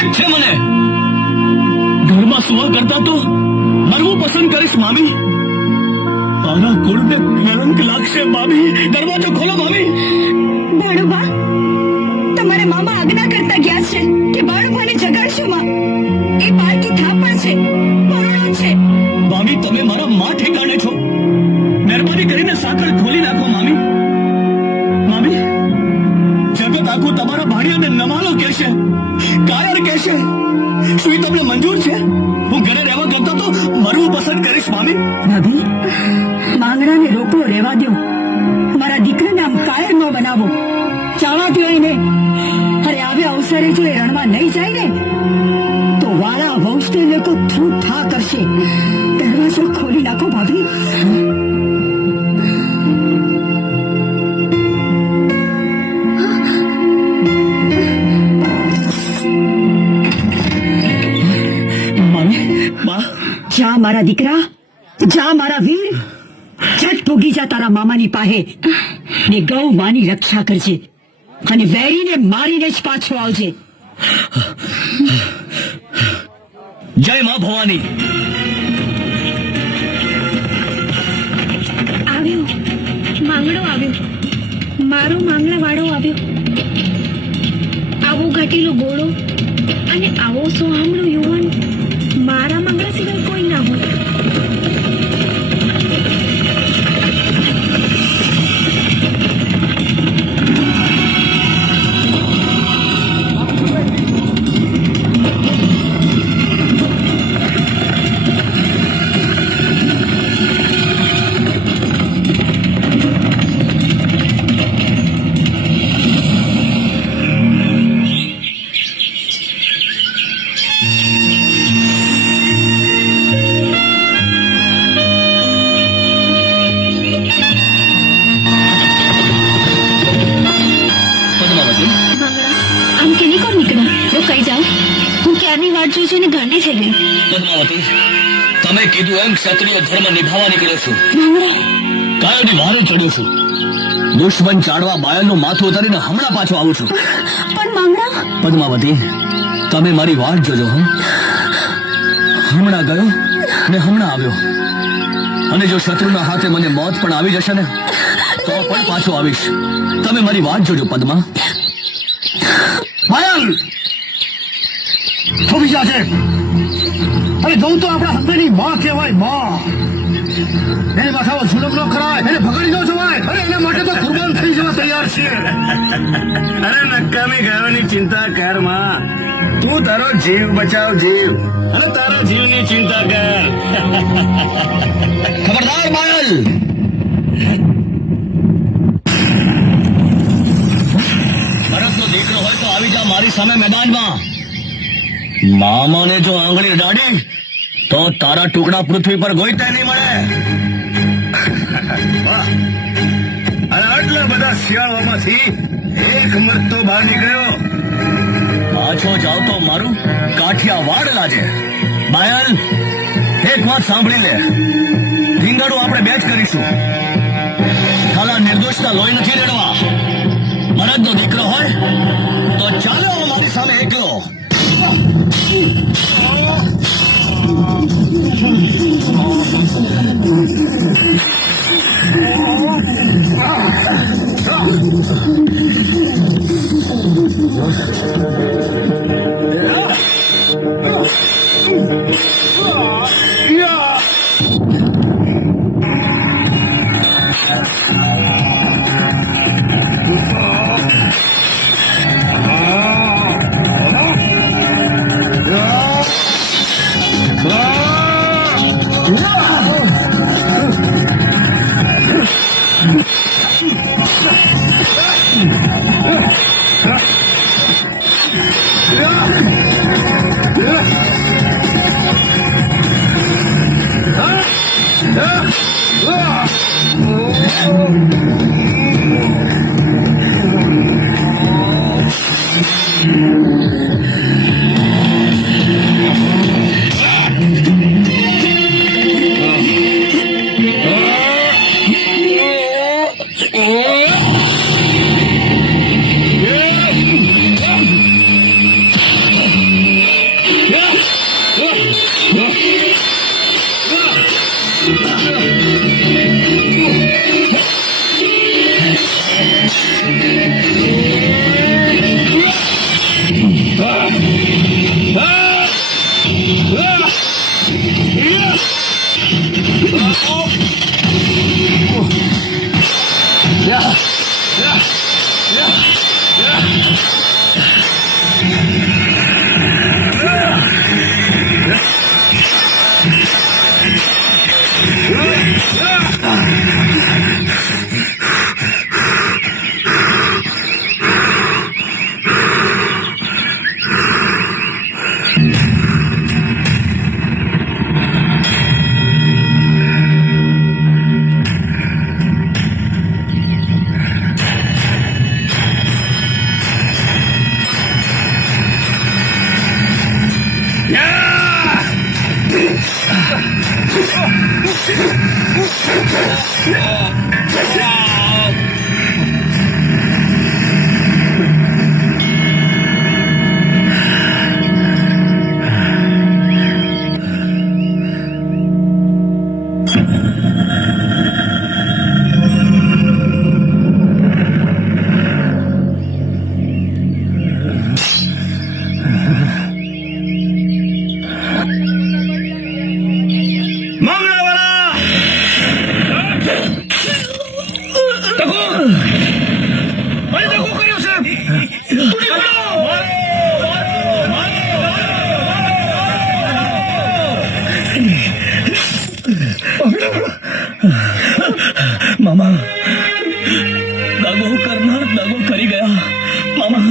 વાટ છે મને. ઘરમાં સુવા કરતા તો મરવું પસંદ કરીશ મામી. તારા કુળને કલંક લાગશે મામી. દરવાજો ખોલો મામી. ભાણુભા, તમારા મામા આજ્ઞા કરતા ગયા છે કે ભાણુભાને જગાડશો માં. એ પારકી થાપણ છે, પરોણો છે. મામી, તમે મારા માં ઠેકાણે છો. મહેરબાની કરીને સાંકળ ખોલી નાખો મામી. મામી, જગત આખું તમારા ભાણિયાને નમાલો કહેશે, કાયર કહેશે. શું એ તમને મંજૂર છે? હું ઘરે રહેવા કરતા તો મરવું પસંદ કરીશ મામી. ભાભી, માંગણાને રોકો, રહેવા દો. મારા દીકરાને આમ કાયર ન બનાવો. ચાવા દો એને. અરે આવ્યા અવસરે જો એ રણમાં નહીં જાય ને તો વાળા વંશને લોકો થૂ થા કરશે. દરવાજો ખોલી નાખો ભાભી. જા મારા દીકરા, જા મારા વીર. છત ભોગી જા તારા મામાની પાસે ને ગૌ માની રક્ષા કરજે અને બેરીને મારીને જ પાછો આવજે. જય માં ભવાની. આવ્યો માંગડો આવ્યો, મારો માંગણા વાળો આવ્યો. આવો ઘટેલો ગોળો અને આવો સોહામણો યુવાન મારા માંગણા સિવાય કોઈ ના હોય. પદ્માવતી, તમે કીધું એમ ક્ષત્રિય ધર્મ નિભાવવા નીકળ્યો છું. કાયોની વારે ચડ્યો છું. દુશ્મન ચાડવા બાયલનું માથું ઉતારીને હમણાં પાછો આવું છું. પણ માંગણા, પદ્માવતી, તમે મારી વાટ જોજો. હમણાં ગયો ને હમણાં આવ્યો. અને જો શત્રુના હાથે મને મોત પણ આવી જશે ને તો પણ પાછો આવીશ. તમે મારી વાટ જોજો પદ્મા. બાયલ થોભી જા છે. અરે ગૌ તો આપણા હંમેની માં કહેવાય, માં. એને માથામાં જુલમ ન કરાય, એને ભગાડી ન જવાય. અરે એના માટે તો કુરબાન થઈ જવા તૈયાર છે. અરે નકામી ગાવાની ચિંતા કર માં. તું તારો જીવ બચાવ, જીવ. અને તારા જીવની ચિંતા કર. ખબરદાર બાયલ. ભરતનો દીકરો હોય તો આવી જા મારી સામે મેદાનમાં. મામાને જો આંગળી અડાડી તો તારા ટુકડા પૃથ્વી પર ગોઈતા નહીં મળે. અને આટલા બધા શિયાળામાંથી એક મત તો બહાર નીકળ્યો. પાછો જાવ તો મારું કાઠિયાવાડ લાજે. બાયલ, એક વાત સાંભળી લે. રીંગણું આપણે બે જ કરીશું. ખાલા નિર્દોષના લોહી નથી રેડવા. ભરતનો દીકરો હોય તો ચાલો મારી સામે એકલો. Yeah. મંગળાવાળા મામા દગો કરનાર દગો કરી ગયા મામા